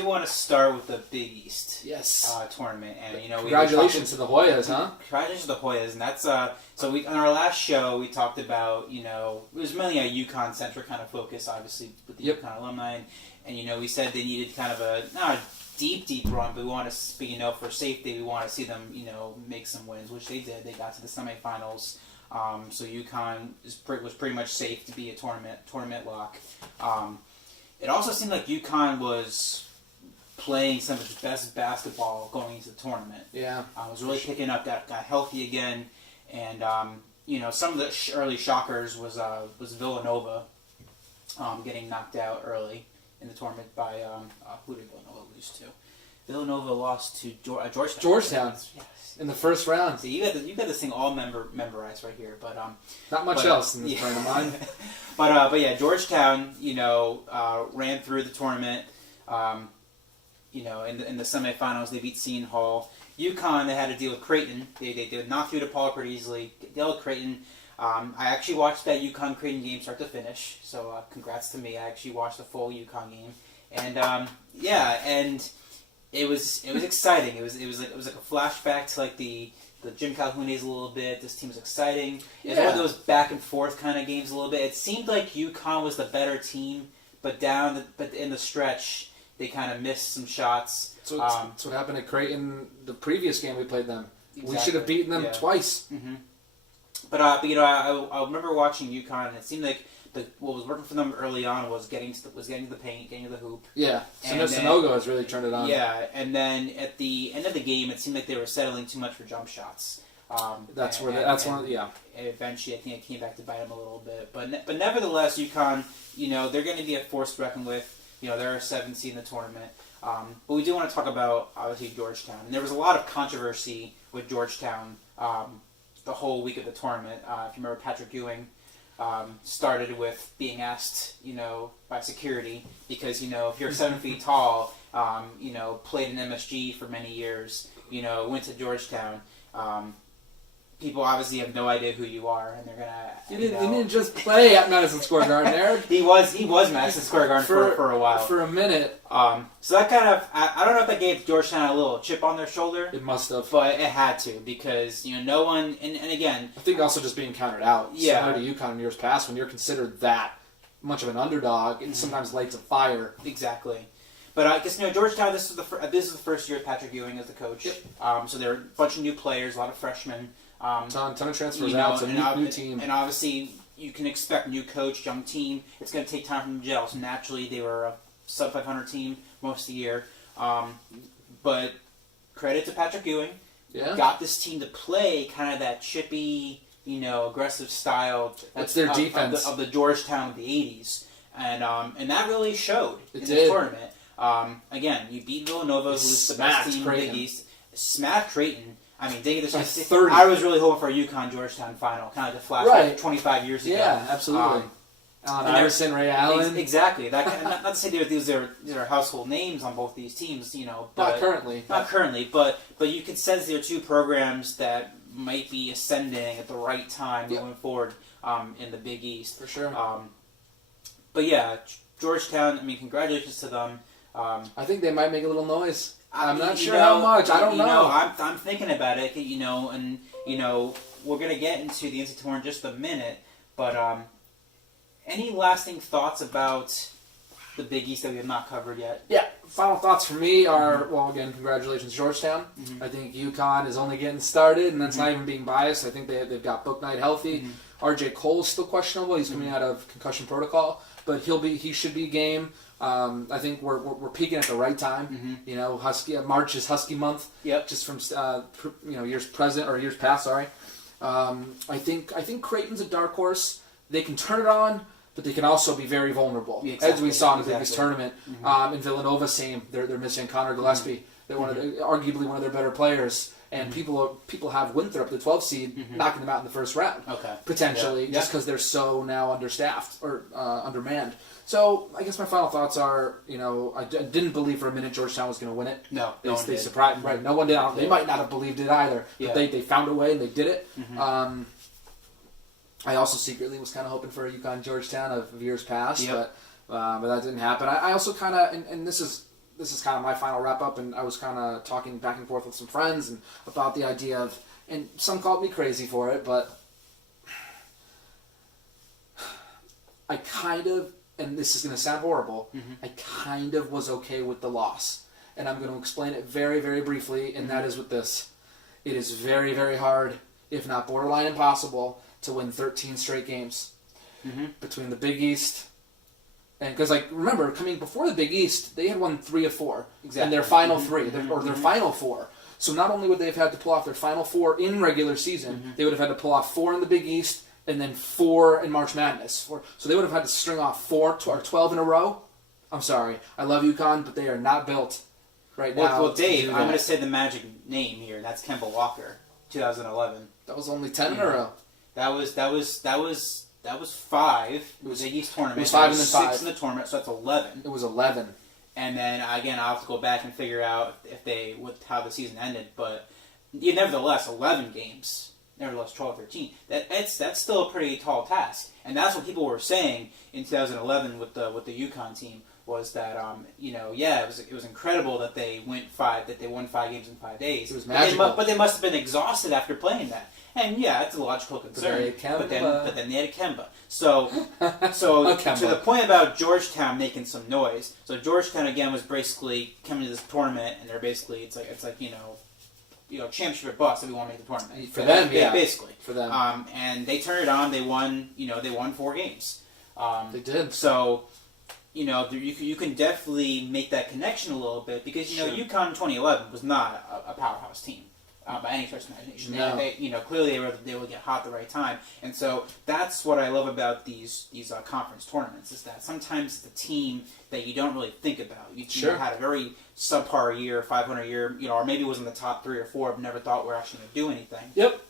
do want to start with the Big East tournament, and congratulations to the Hoyas, huh? Congratulations to the Hoyas, and that's so we on our last show we talked about it was mainly a UConn centric kind of focus, obviously with the UConn alumni, and we said they needed kind of not a deep run, but we want to for safety we want to see them make some wins, which they did. They got to the semifinals. So UConn was pretty much safe to be a tournament lock. It also seemed like UConn was playing some of its best basketball going into the tournament. Yeah, was really picking up, got healthy again, and some of the early shockers was Villanova getting knocked out early in the tournament by who did Villanova lose to? Villanova lost to Georgetown. Georgetown. Yes. In the first round. So you got this thing all memorized right here, but not much else in this frame of mind. but yeah, Georgetown, ran through the tournament. In the semifinals, they beat Seton Hall. UConn, they had to deal with Creighton. They did not through DePaul pretty easily. Dealt with Creighton. I actually watched that UConn Creighton game start to finish. So congrats to me. I actually watched the full UConn game, and and. It was exciting. It was like a flashback to like the Jim Calhoun days a little bit. This team was exciting. It was one of those back and forth kind of games a little bit. It seemed like UConn was the better team, but in the stretch they kind of missed some shots. So that's what happened at Creighton the previous game we played them. Exactly. We should have beaten them twice. Mm-hmm. But I remember watching UConn, and it seemed like what was working for them early on was getting to the paint, getting to the hoop. Yeah, Sanogo has really turned it on. Yeah, and then at the end of the game, it seemed like they were settling too much for jump shots. And eventually, I think it came back to bite them a little bit. But nevertheless, UConn, they're going to be a force to reckon with. They're a 7th seed in the tournament. But we do want to talk about obviously Georgetown, and there was a lot of controversy with Georgetown the whole week of the tournament. If you remember, Patrick Ewing. Started with being asked, by security because, if you're 7 feet tall, played in MSG for many years, went to Georgetown, people obviously have no idea who you are, and they're gonna. You didn't just play at Madison Square Garden, Eric. he was Madison Square Garden for a while, for a minute. So that kind of I don't know if that gave Georgetown a little chip on their shoulder. It must have, but it had to because no one and again. I think also just being counted out. Yeah, similar to UConn in years past, when you're considered that much of an underdog, it sometimes lights a fire. Exactly. But I guess Georgetown. This is the first year of Patrick Ewing as the coach. Yep. So there are a bunch of new players, a lot of freshmen. Ton of transfers out. It's a new team. And obviously, you can expect new coach, young team. It's going to take time for them to gel. So naturally, they were a sub 500 team most of the year. But credit to Patrick Ewing. Yeah. Got this team to play kind of that chippy, aggressive style. That's their defense of the Georgetown of the 80s, and that really showed in this tournament. Again, you beat Villanova, who's the best team in the Big East. Smacked Creighton. I mean, I was really hoping for a UConn Georgetown final, kind of like a flashback 25 years ago. Yeah, absolutely. Iverson, Ray Allen. Exactly. That not to say these are household names on both these teams, But not currently. But you can sense there are two programs that might be ascending at the right time going forward in the Big East for sure. But yeah, Georgetown. I mean, congratulations to them. I think they might make a little noise. I'm not sure how much. I don't know. I'm thinking about it, and we're gonna get into the NCAA tournament in just a minute. But any lasting thoughts about the Big East that we have not covered yet? Yeah. Final thoughts for me are again, congratulations Georgetown. Mm-hmm. I think UConn is only getting started, and that's not even being biased. I think they've got Book Knight healthy. Mm-hmm. RJ Cole's still questionable. He's coming out of concussion protocol, but he should be game. I think we're peaking at the right time. Mm-hmm. March is Husky month. Yep. Just from years past. Sorry. I think Creighton's a dark horse. They can turn it on, but they can also be very vulnerable, as we saw in the biggest tournament. Mm-hmm. In Villanova, same. They're missing Connor Gillespie. Mm-hmm. They're arguably one of their better players. And people have Winthrop, the 12th seed, knocking them out in the first round, potentially, just because they're so now understaffed or undermanned. So I guess my final thoughts are, I didn't believe for a minute Georgetown was going to win it. No, they surprised. Right, no one did. They might not have believed it either, but they found a way and they did it. Mm-hmm. I also secretly was kind of hoping for a UConn Georgetown of years past, but that didn't happen. I also kind of, and this is this is kind of my final wrap up, and I was kind of talking back and forth with some friends and about the idea of, and some called me crazy for it, but I kind of, and this is going to sound horrible, I kind of was okay with the loss. And I'm going to explain it very, very briefly, and that is with this. It is very, very hard, if not borderline impossible, to win 13 straight games between the Big East. And because, like, remember, coming before the Big East, they had won 3 of 4. Exactly. And their final 3, or their final 4. So not only would they have had to pull off their final 4 in regular season, they would have had to pull off 4 in the Big East, and then 4 in March Madness. So they would have had to string off 12 in a row. I'm sorry. I love UConn, but they are not built right now. Well, Dave, I'm going to say the magic name here, and that's Kemba Walker, 2011. That was only 10 in a row. That was 5. It was a East tournament. It was 5 and then 5. 6 in the tournament, so that's 11. It was 11. And then, again, I'll have to go back and figure out how the season ended. But nevertheless, 11 games. Nevertheless, 12-13. That's still a pretty tall task. And that's what people were saying in 2011 with the UConn team, was that it was incredible that they won 5 games in 5 days. It was magical. But they must have been exhausted after playing that. And yeah, that's a logical concern. But then they had Kemba. So to the point about Georgetown making some noise. So Georgetown again was basically coming to this tournament, and they're basically it's like championship or bust if we want to make the tournament. For them, yeah. Basically. For them. And they turned it on. They won 4 games. They did. So, you can definitely make that connection a little bit because, UConn in 2011 was not a powerhouse team by any stretch of the imagination. No. They clearly they would get hot at the right time. And so that's what I love about these conference tournaments is that sometimes it's a team that you don't really think about. You had a very subpar year, 500 year, or maybe it was in the top 3 or 4, but never thought we're actually going to do anything. Yep.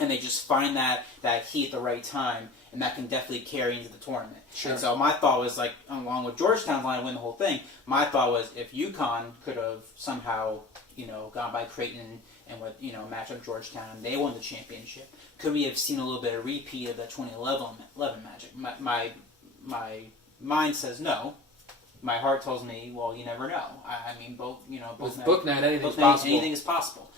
And they just find that heat at the right time, and that can definitely carry into the tournament. Sure. And so my thought was, like, along with Georgetown's line to win the whole thing, my thought was if UConn could have somehow, gone by Creighton and with, match up Georgetown, and they won the championship, could we have seen a little bit of repeat of that 2011 magic? My mind says no. My heart tells me, well, you never know. I mean, both with Booknight, anything's possible. Anything is possible.